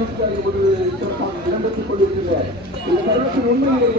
ஒரு சிறப்பாக இடம்பெற்றுக் கொண்டிருக்கின்ற இந்த தருணத்தில் உண்மையிலே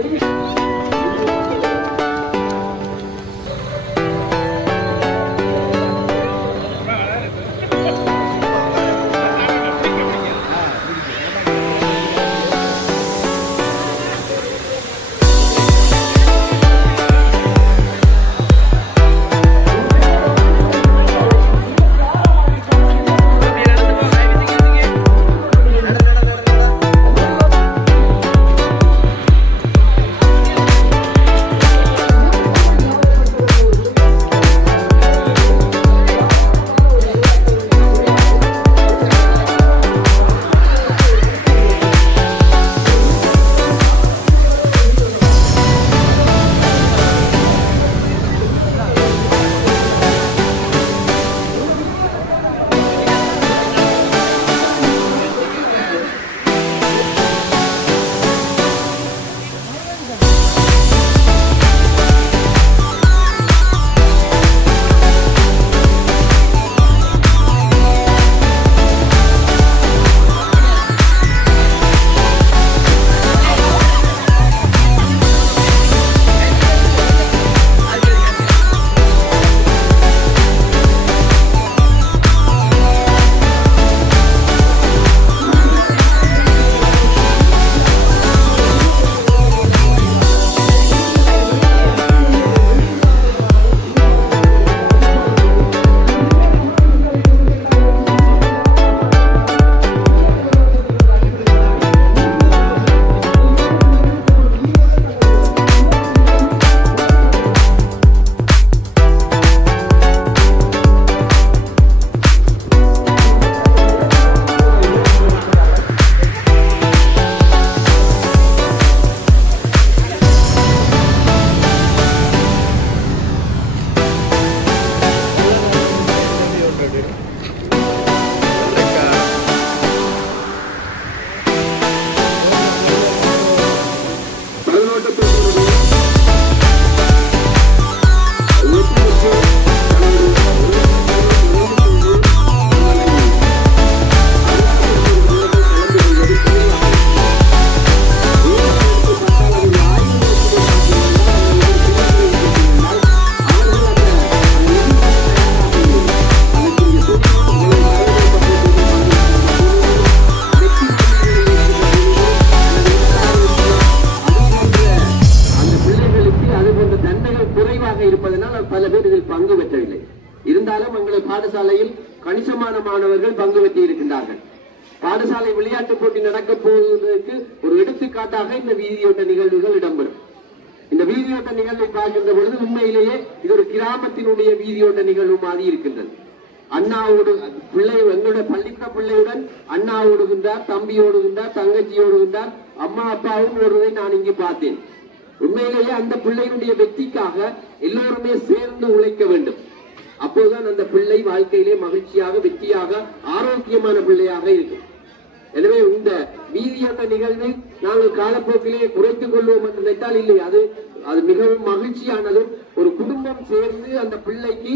பாடசாலையில் கணிசமான மாணவர்கள் பங்கு பெற்று இருக்கின்றார்கள். பாடசாலை விளையாட்டு போட்டி நடக்க போவதற்கு ஒரு எடுத்துக்காட்டாக இந்த வீதியோட்ட நிகழ்வுகள் இடம்பெறும். இந்த வீதியோட்ட நிகழ்வை பார்க்கின்ற பொழுது உண்மையிலேயே இது ஒரு கிராமத்தினுடைய வீதியோட்ட நிகழ்வு மாதிரி இருக்கின்றது. அண்ணாவோடு பிள்ளை, எங்களுடைய பள்ளிக்கூட பிள்ளையுடன் அண்ணா ஓடுகின்றார், தம்பி ஓடுகின்றார், தங்கச்சி ஓடுகின்றார், அம்மா அப்பாவும் ஓடுவதை நான் இங்கு பார்த்தேன். உண்மையிலேயே அந்த பிள்ளையினுடைய வெற்றிக்காக எல்லோருமே சேர்ந்து உழைக்க வேண்டும். அப்போதுதான் அந்த பிள்ளை வாழ்க்கையிலே மகிழ்ச்சியாக, வெற்றியாக, ஆரோக்கியமான பிள்ளையாக இருக்கும். எனவே இந்த வீதியோட்ட நிகழ்வு நாங்கள் காலப்போக்கிலே குறைத்துக் கொள்வோம் என்று நினைத்தால் இல்லை, அது மிகவும் மகிழ்ச்சியானதும், ஒரு குடும்பம் சேர்ந்து அந்த பிள்ளைக்கு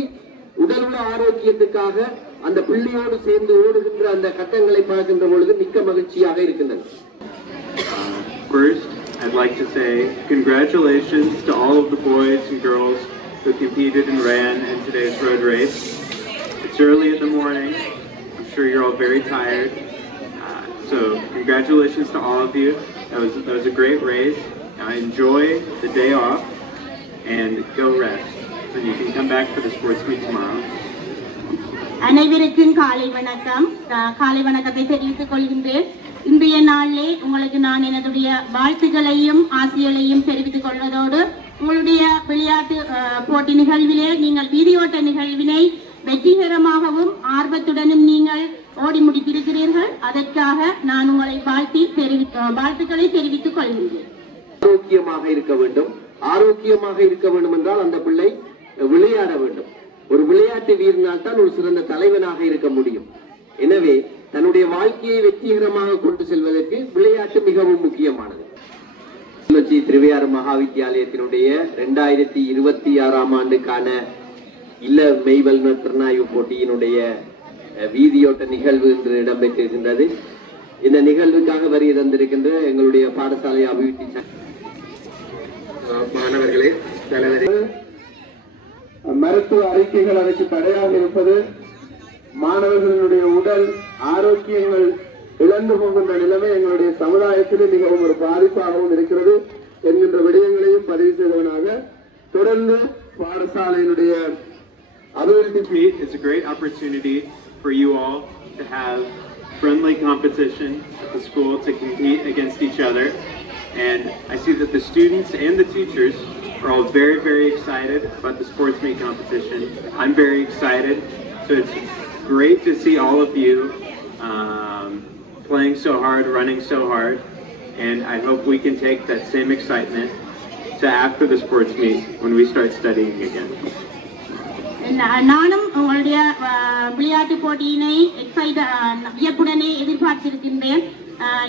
உடலுள்ள ஆரோக்கியத்துக்காக அந்த பிள்ளையோடு சேர்ந்து ஓடுகின்ற அந்த கட்டங்களை பார்க்கின்ற பொழுது மிக்க மகிழ்ச்சியாக இருக்கின்றன. First, I'd like to say congratulations to all of the boys and girls who competed and ran in today's road race. It's early in the morning. I'm sure you're all very tired. So congratulations to all of you. That was a great race. Enjoy the day off and go rest. So you can come back for the sports meet tomorrow. அனைவருக்கும் காலை வணக்கம். காலை வணக்கத்தை தெரிவித்துக் கொள்கின்றேன். இன்றைய நாளிலே உங்களுக்கு நான் என்னுடைய வாழ்த்துக்களையும் ஆசிரியர்களையும் தெரிவித்துக் கொள்வதோடு உங்களுடைய விளையாட்டு போட்டி நிகழ்விலே நீங்கள் வீதியோட்ட நிகழ்வினை வெற்றிகரமாகவும் ஆர்வத்துடனும் நீங்கள் ஓடி முடித்திருக்கிறீர்கள். அதற்காக நான் உங்களை வாழ்த்துக்களை தெரிவித்துக் கொள்கிறேன். ஆரோக்கியமாக இருக்க வேண்டும். ஆரோக்கியமாக இருக்க வேண்டும் என்றால் அந்த பிள்ளை விளையாட வேண்டும். ஒரு விளையாட்டு வீரனால் தான் ஒரு சிறந்த தலைவனாக இருக்க முடியும். எனவே தன்னுடைய வாழ்க்கையை வெற்றிகரமாக கொண்டு செல்வதற்கு விளையாட்டு மிகவும் முக்கியமானது. கிளிநொச்சி திருவையாறு மகாவித்தியாலயத்தினுடைய 2026 ஆண்டுக்கான இல்ல மெய்வல்லுநர் திறனாய்வு போட்டியினுடைய வீதியோட்ட நிகழ்வு இன்று இடம்பெற்றிருக்கின்றது. இந்த நிகழ்வுக்காக வருகை தந்திருக்கின்ற எங்களுடைய பாடசாலை அபிவிருத்தி மாணவர்களே, தலைவரே, மருத்துவ அறிக்கைகள் அதற்கு தடையாக இருப்பது, மாணவர்களுடைய உடல் ஆரோக்கியங்கள் இழந்து போகின்ற நிலைமை எங்களுடைய சமுதாயத்தில் மிகவும் ஒரு பாதிப்பாகவும் இருக்கிறது என்கின்ற விடயங்களையும் பதிவு செய்தவனாக தொடர்ந்து பாடசாலையினுடைய அபிவிருத்தி. It's a great opportunity for you all to have friendly competition at the school to compete against each other, and I see that the students and the teachers are all very, very excited about the sports meet competition. I'm very excited, so it's great to see all of you playing so hard, running so hard, and I hope we can take that same excitement to after the sports meet when we start studying again. நானும் உங்களுடைய விளையாட்டு போட்டியினை வியப்புடனே எதிர்பார்த்திருக்கின்றேன்.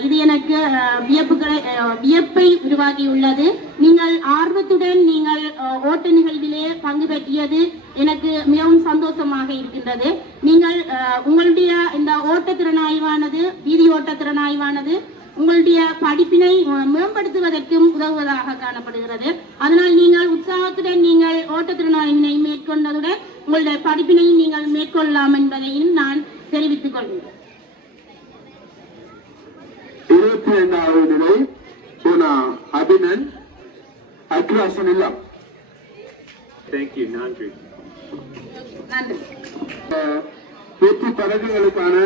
இது எனக்கு வியப்பை உருவாக்கியுள்ளது. நீங்கள் ஆர்வத்துடன் நீங்கள் ஓட்ட நிகழ்விலே பங்கு பெற்றியது எனக்கு மிகவும் சந்தோஷமாக இருக்கின்றது. நீங்கள் உங்களுடைய இந்த ஓட்டத்திறனாய்வானது, வீதி ஓட்டத்திறனாய்வானது உங்களுடைய படிப்பினை மேம்படுத்துவதற்கும் உதவுவதாக காணப்படுகிறது. அதனால் நீங்கள் உற்சாகத்துடன் நீங்கள் ஓட்டத்திறனாய்வினை மேற்கொண்டதுடன் உங்களுடைய படிப்பினையும் நீங்கள் மேற்கொள்ளலாம் என்பதையும் நான் தெரிவித்துக் கொள்கிறேன். 22வது நிலை பூனா அபினன் அக்ராசன் இல்லம். Thank you, Nandri. நன்றி. வெற்றி பதக்கங்களுக்கான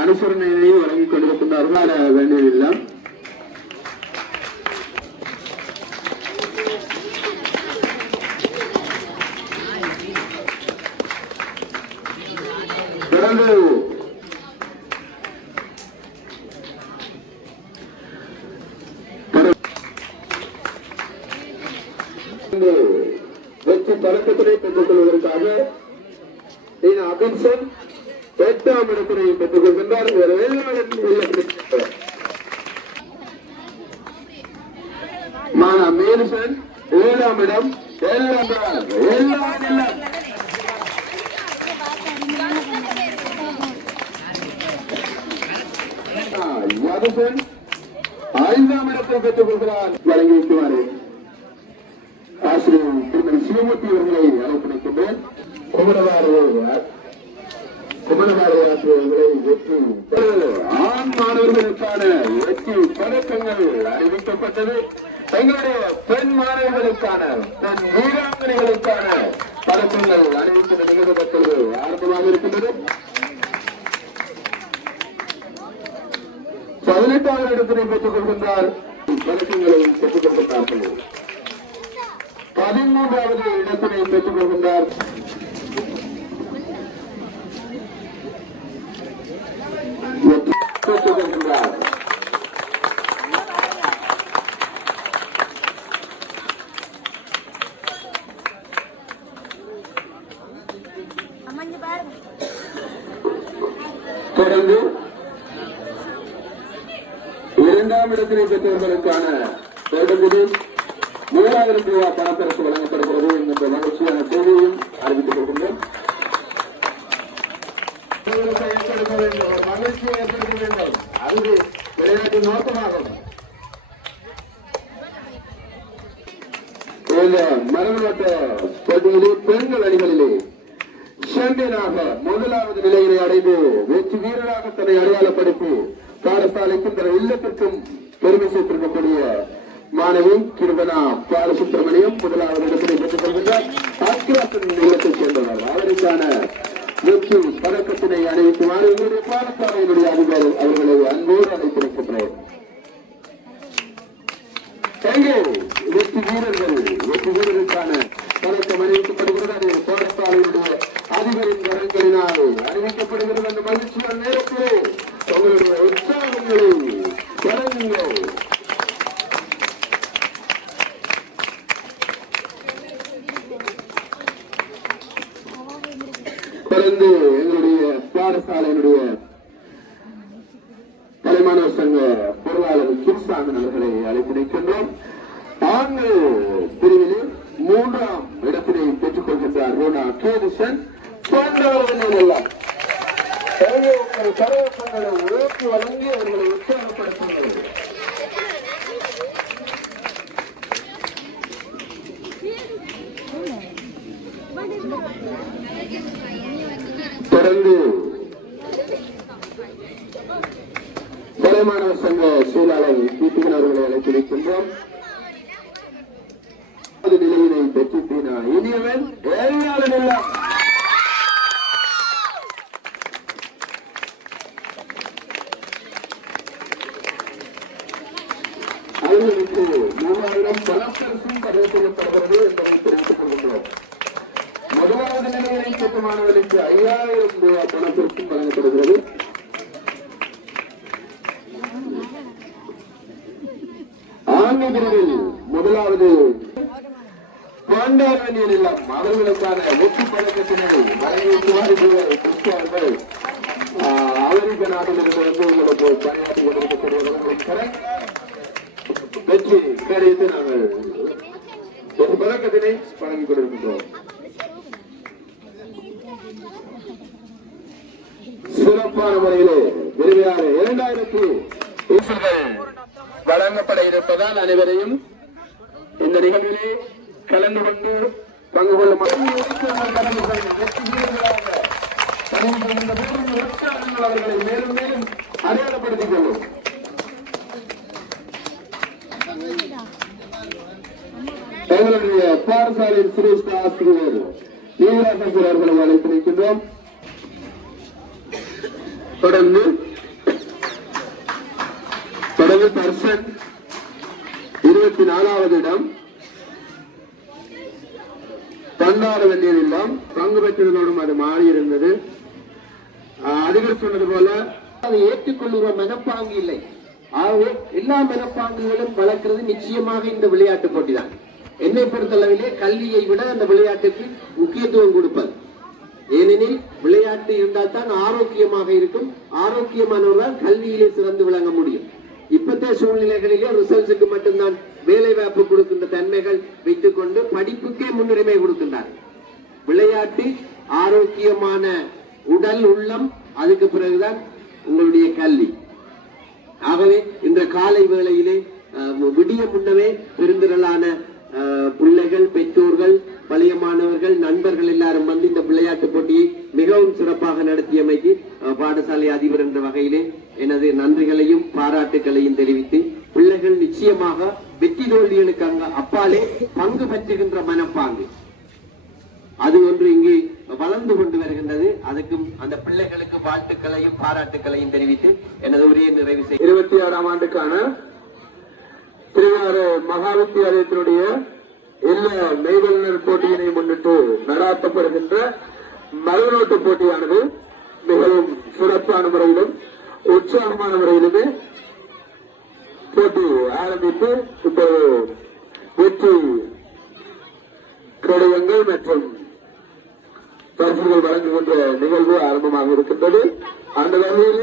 அனுசரணையை வழங்கிக் கொண்டிருக்கின்றார்கள். வேண்டியதில்லை. தொடர்ந்து வெற்றி பதக்கத்தினை பெற்றுக் கொள்வதற்காக அபின்சன் 8ஆம் இடத்தினை பெற்றுக் கொள்கின்றார். மானா மேல்சன் 7ஆம் இடம். யாதசன் 5ஆம் இடத்தை பெற்றுக் கொள்கிறார். வழங்கி வைக்குமாறு ஆசிரியர் திருமதி சிவமூர்த்தி அவர்களை அழைப்பினைக்கின்றேன். ஆண் மாணவர்களுக்கான வெற்றி பதக்கங்கள் அறிவிக்கப்பட்டது. எங்களுடைய பெண் மாணவர்களுக்கான, பெண் வீராங்கனைகளுக்கான பதக்கங்கள் அறிவிக்கின்ற நிகழ்வு தற்போது ஆரம்பமாக இருக்கின்றது. 18வது இடத்தினை பெற்றுக் கொள்கின்றார். பதக்கங்களை பெற்றுக் கொள்கின்றார்கள். 13வது இடத்தினை பெற்றுக் கொள்கின்றார். தொடர்ந்து 2ஆம் இடத்தினை பெற்றவர்களுக்கான தொடர்ந்து 3000 ரூபாய் பணப்பரிசு வழங்கப்படுகிறது என்ற மகிழ்ச்சியான செய்தியையும் அறிவித்துக் கொள்கின்றோம். மகிழ்ச்சியை ஏற்படுத்த வேண்டும். அது விளையாட்டின் நோக்கமாகும். மரபுநாட்ட போட்டியிலே பெண்கள் அணிகளிலே சாம்பியனாக 1வது நிலையினை அடைந்து வெற்றி வீரராக தன்னை அடையாளப்படுத்தி பாடசாலைக்கும் தன் இல்லத்திற்கும் பெருமை சேர்த்திருக்கக்கூடிய மாணவி கிருபனா பாலசுப்ரமணியம் 1வது இடத்தினை பெற்றுக் கொள்கின்றார். அக்ராசன் இல்லத்தைச் சேர்ந்தவர். அவருக்கான வெற்றி பதக்கத்தினை அணிவிக்குமாறு எங்களுடைய பாடசாலையினுடைய அதிகாரி அவர்களை அன்போடு அழைத்திருக்கின்றேன். எங்கே வெற்றி வீரர்களுக்கான பதக்கம் அறிவிக்கப்படுகிறது. பாடசாலையினுடைய அதிபரின் கரங்களினால் அறிவிக்கப்படுகிறது. அந்த மகிழ்ச்சியான நேரத்திலே உங்களுடைய உற்சாகங்களை வழங்குங்கள். தொடர்ந்து எங்களுடைய பாடசாலையினுடைய தலைமாணவர் சங்க பொருளாளர் கிருஷ்ணாமன் அவர்களை அழைப்பிருக்கின்றோம். ஆண்கள் பிரிவிலே 3ஆம் இடத்தினை பெற்றுக் கொள்கின்றார் ரோனா கேடிசன். 3வது நிலையில் உங்கள் கரவசங்களை உயர்த்தி வழங்கி அவர்களை உற்சாகப்படுத்துங்கள். தொடர்ந்து மாணவர் சங்க செயலாளர் தீபிகன் அவர்களை அழைத்திருக்கின்றோம். நிலையினை பெற்றினா இனியவன் ஏழையாளன் எல்லாம் அவர்களுக்கு 3000 பணப்பரிசும் பதிவு செய்யப்படுகிறது என்பதை தெரிவித்துக் கொள்கின்றோம். முதலாவது நிலையினை பெற்ற மாணவர்களுக்கு 5000 ரூபாய் பணப்பரிசும் வழங்கப்படுகிறது. ஆண்மை பிரிவில் முதலாவது பாண்டாரணியில் எல்லாம் அவர்களுக்கான வெற்றி பழக்கத்தினை வழங்கியிருக்கிறார்கள். கிறிஸ்தவர்கள் அமெரிக்க நாட்டிலிருந்து உங்களுக்கு பணியாற்றி கொண்டிருக்கக்கூடிய வெற்றி கிடைத்து நாங்கள் ஒரு பழக்கத்தினை வழங்கிக் கொண்டிருக்கின்றோம். சிறப்பான முறையிலே விரைவாக 2000 வழங்கப்பட இருப்பதால் அனைவரையும் இந்த நிகழ்விலே கலந்து கொண்டு பங்கு கொள்ளும் அவர்களை மேலும் மேலும் அடையாளப்படுத்திக் கொள்ளும். எங்களுடைய பாடசாலையின் சிரேஷ்ட ஆசிரியர் ஈவராசன் அவர்களை அழைத்திருக்கின்றோம். தொடர்ந்து பர்சன் 24வது இடம் பண்டார வேண்டியது இல்லம் பங்கு பெற்றதோடும் அது மாறி இருந்தது. அதிபர் சொன்னது போல அதை ஏற்றுக்கொள்ளுகிற மனப்பாங்கு இல்லை. ஆகவே எல்லா மனப்பாங்குகளும் வளர்க்கிறது நிச்சயமாக இந்த விளையாட்டு போட்டிதான். என்னை பொறுத்தளவிலே கல்வியை விட அந்த விளையாட்டுக்கு முக்கியத்துவம் கொடுப்பது. ஏனெனில் விளையாட்டு இருந்தால் தான் ஆரோக்கியமாக இருக்கும். ஆரோக்கியமானவர்களால் கல்வியிலே சிறந்து விளங்க முடியும். இப்பத்தைய சூழ்நிலைகளிலே ரிசல்ட்ஸுக்கு மட்டும்தான் வேலை வாய்ப்பு கொடுக்கின்ற தன்மைகள் வைத்துக் கொண்டு படிப்புக்கே முன்னுரிமை கொடுக்கின்றார். விளையாட்டு ஆரோக்கியமான உடல் உள்ளம், அதுக்கு பிறகுதான் உங்களுடைய கல்வி. ஆகவே இந்த காலை வேளையிலே விடிய முன்னவே பெருந்திரளான பிள்ளைகள், பெற்றோர்கள், பழைய மாணவர்கள், நண்பர்கள் எல்லாரும் வந்து இந்த விளையாட்டு போட்டியை மிகவும் சிறப்பாக நடத்தியமைக்கு பாடசாலை அதிபர் என்ற வகையிலே எனது நன்றிகளையும் பாராட்டுகளையும் தெரிவித்து, பிள்ளைகள் நிச்சயமாக வெற்றி தோல்விகளுக்கு அப்பாலே பங்கு பெற்றுகின்ற மனப்பாங்கு அது ஒன்று இங்கே வளர்ந்து கொண்டு வருகின்றது. அதுக்கும் அந்த பிள்ளைகளுக்கு வாழ்த்துக்களையும் பாராட்டுகளையும் தெரிவித்து எனது உரையை நிறைவு செய்ய 26ஆம் ஆண்டுக்கான திருவாரூர் மகா வித்தியாலயத்தினுடைய எல்லா மெய்வல்லுநர் போட்டியினை முன்னிட்டு நடாத்தப்படுகின்ற மறுநோட்டு போட்டியானது மிகவும் சிறப்பான முறையிலும் உற்சாகமான முறையிலுமே போட்டி ஆரம்பித்து இப்போது வெற்றி கடிதங்கள் மற்றும் பரிசுகள் வழங்குகின்ற நிகழ்வு ஆரம்பமாக இருக்கின்றது. அந்த வகையில்